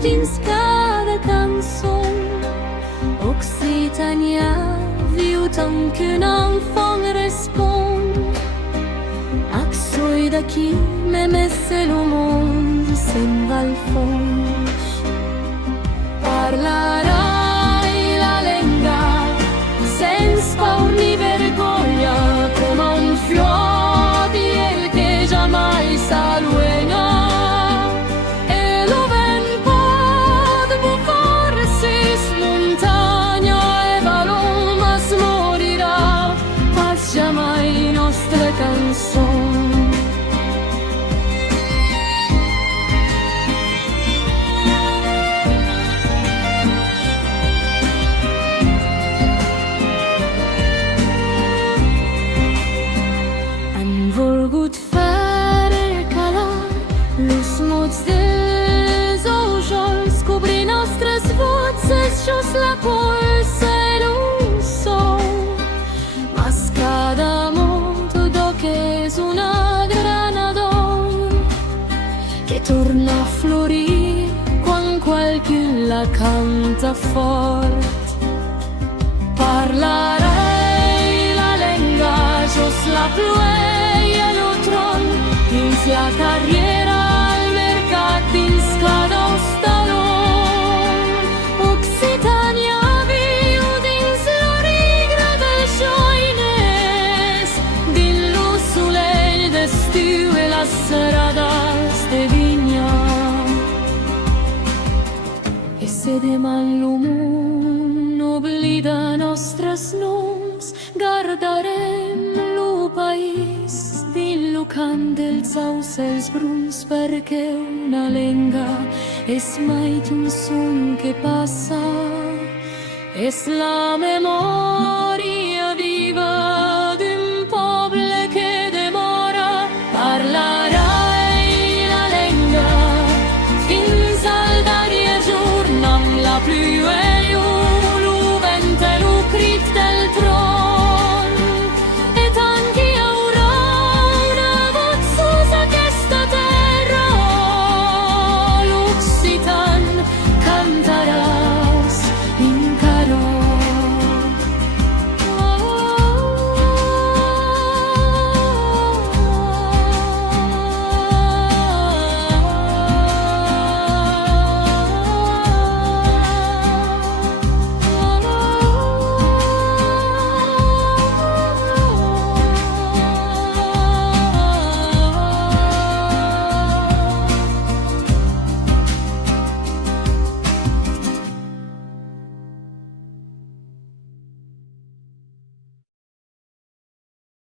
dins cada cançon. Occitania viu tant qu'un enfant répond. Soy d'aquí, me messe lo món se'n va al fons. Parlarai la lenga sense paur ni vergogna, com a un fior di el que jamais s'alluenya. E lo vent pot bufar sis muntanya e valor mas morirà, pas jamais nostra cançó. Jos la polsa e non so, mas cada moto doc és una grana d'or que torna a florir quan qualcun la canta fort. Parlarei la lenga, jos la plueia e lo tron, dins la carriera, al mercat, dins cada ostaló. Serradas de vigna. E se deman lo món oblida nostres noms, guardarem lo país din lo cant dels aucels bruns, perquè una lenga és mai un son que passa, és la memòria